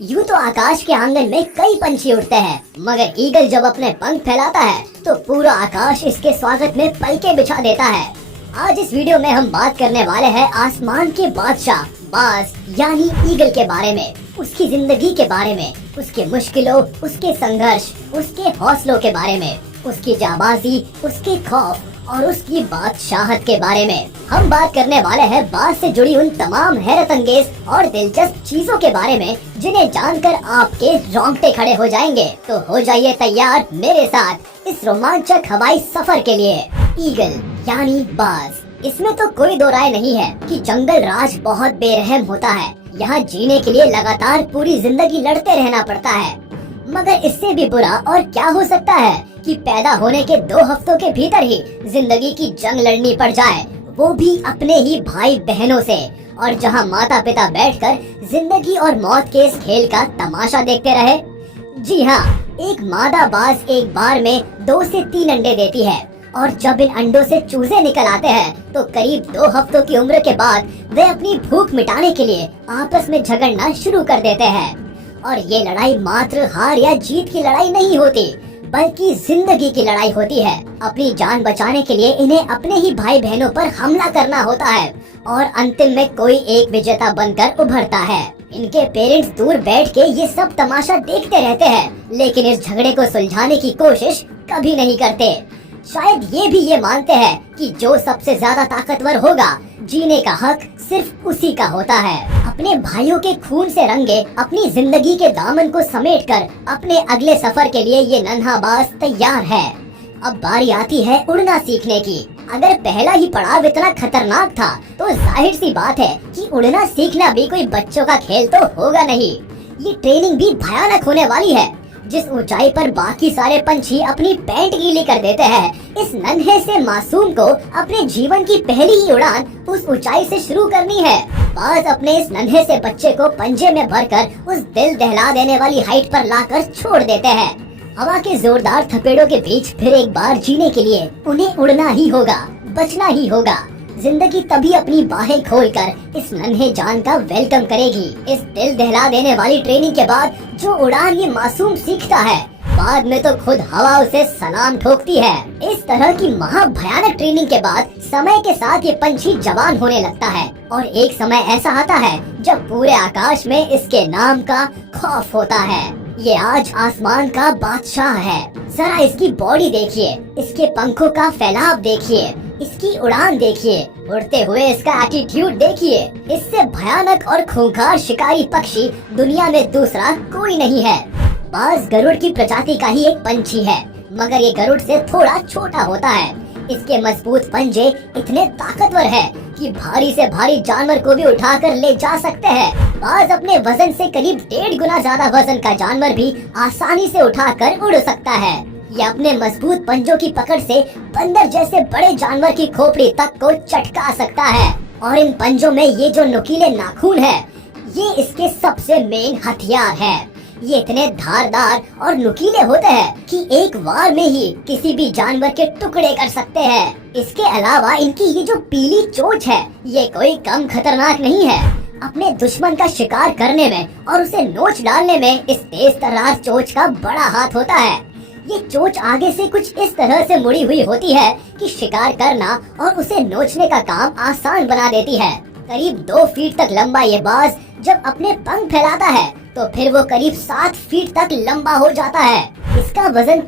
यूं तो आकाश के आंगन में कई पंछी उड़ते हैं, मगर ईगल जब अपने पंख फैलाता है तो पूरा आकाश इसके स्वागत में पलके बिछा देता है। आज इस वीडियो में हम बात करने वाले हैं आसमान के बादशाह बाज यानी ईगल के बारे में, उसकी जिंदगी के बारे में, उसकी मुश्किलों, उसके संघर्ष, उसके हौसलों के बारे में, उसकी जाबाजी, उसके खौफ और उसकी बादशाहत के बारे में। हम बात करने वाले हैं बाज से जुड़ी उन तमाम हैरत अंगेज और दिलचस्प चीजों के बारे में जिन्हें जानकर आपके रोंगटे खड़े हो जाएंगे। तो हो जाइए तैयार मेरे साथ इस रोमांचक हवाई सफर के लिए। ईगल यानी बाज। इसमें तो कोई दो राय नहीं है कि जंगल राज बहुत बेरहम होता है। यहाँ जीने के लिए लगातार पूरी जिंदगी लड़ते रहना पड़ता है, मगर इससे भी बुरा और क्या हो सकता है कि पैदा होने के 2 हफ्तों के भीतर ही जिंदगी की जंग लड़नी पड़ जाए, वो भी अपने ही भाई बहनों से। और जहाँ माता पिता बैठकर जिंदगी और मौत के इस खेल का तमाशा देखते रहे। जी हाँ, एक मादा बाज एक बार में 2 से 3 अंडे देती है और जब इन अंडों से चूजे निकल आते हैं तो करीब 2 हफ्तों की उम्र के बाद वे अपनी भूख मिटाने के लिए आपस में झगड़ना शुरू कर देते हैं। और ये लड़ाई मात्र हार या जीत की लड़ाई नहीं होती, बल्कि जिंदगी की लड़ाई होती है। अपनी जान बचाने के लिए इन्हें अपने ही भाई बहनों पर हमला करना होता है और अंतिम में कोई एक विजेता बनकर उभरता है। इनके पेरेंट्स दूर बैठ के ये सब तमाशा देखते रहते हैं, लेकिन इस झगड़े को सुलझाने की कोशिश कभी नहीं करते। शायद ये भी ये मानते हैं कि जो सबसे ज्यादा ताकतवर होगा, जीने का हक सिर्फ उसी का होता है। अपने भाइयों के खून से रंगे अपनी जिंदगी के दामन को समेटकर अपने अगले सफर के लिए ये नन्हा बाज तैयार है। अब बारी आती है उड़ना सीखने की। अगर पहला ही पड़ाव इतना खतरनाक था तो जाहिर सी बात है कि उड़ना सीखना भी कोई बच्चों का खेल तो होगा नहीं। ये ट्रेनिंग भी भयानक होने वाली है। जिस ऊंचाई पर बाकी सारे पंछी अपनी पैंट गीली कर देते हैं, इस नन्हे से मासूम को अपने जीवन की पहली ही उड़ान उस ऊंचाई से शुरू करनी है। बाज अपने इस नन्हे से बच्चे को पंजे में भरकर उस दिल दहला देने वाली हाइट पर लाकर छोड़ देते हैं। हवा के जोरदार थपेड़ों के बीच फिर एक बार जीने के लिए उन्हें उड़ना ही होगा, बचना ही होगा। जिंदगी तभी अपनी बाहें खोलकर इस नन्हे जान का वेलकम करेगी। इस दिल दहला देने वाली ट्रेनिंग के बाद जो उड़ान ये मासूम सीखता है, बाद में तो खुद हवा उसे सलाम ठोकती है। इस तरह की महाभयानक ट्रेनिंग के बाद समय के साथ ये पंछी जवान होने लगता है और एक समय ऐसा आता है जब पूरे आकाश में इसके नाम का खौफ होता है। ये आज आसमान का बादशाह है। जरा इसकी बॉडी देखिए, इसके पंखों का फैलाव देखिए, इसकी उड़ान देखिए, उड़ते हुए इसका एटीट्यूड देखिए। इससे भयानक और खूंखार शिकारी पक्षी दुनिया में दूसरा कोई नहीं है। बाज गरुड़ की प्रजाति का ही एक पंछी है, मगर ये गरुड़ से थोड़ा छोटा होता है। इसके मजबूत पंजे इतने ताकतवर हैं कि भारी से भारी जानवर को भी उठाकर ले जा सकते हैं। बाज अपने वजन से करीब 1.5 गुना ज्यादा वजन का जानवर भी आसानी से उठाकर उड़ सकता है। ये अपने मजबूत पंजों की पकड़ से बंदर जैसे बड़े जानवर की खोपड़ी तक को चटका सकता है। और इन पंजों में ये जो नुकीले नाखून है, ये इसके सबसे मेन हथियार है। ये इतने धारदार और नुकीले होते हैं कि एक वार में ही किसी भी जानवर के टुकड़े कर सकते हैं। इसके अलावा इनकी ये जो पीली चोंच है, ये कोई कम खतरनाक नहीं है। अपने दुश्मन का शिकार करने में और उसे नोच डालने में इस तेज तर्रार चोंच का बड़ा हाथ होता है। ये चोंच आगे से कुछ इस तरह से मुड़ी हुई होती है कि शिकार करना और उसे नोचने का काम आसान बना देती है। करीब 2 फीट तक लंबा ये बाज जब अपने पंख फैलाता है तो फिर वो करीब 7 फीट तक लंबा हो जाता है। इसका वजन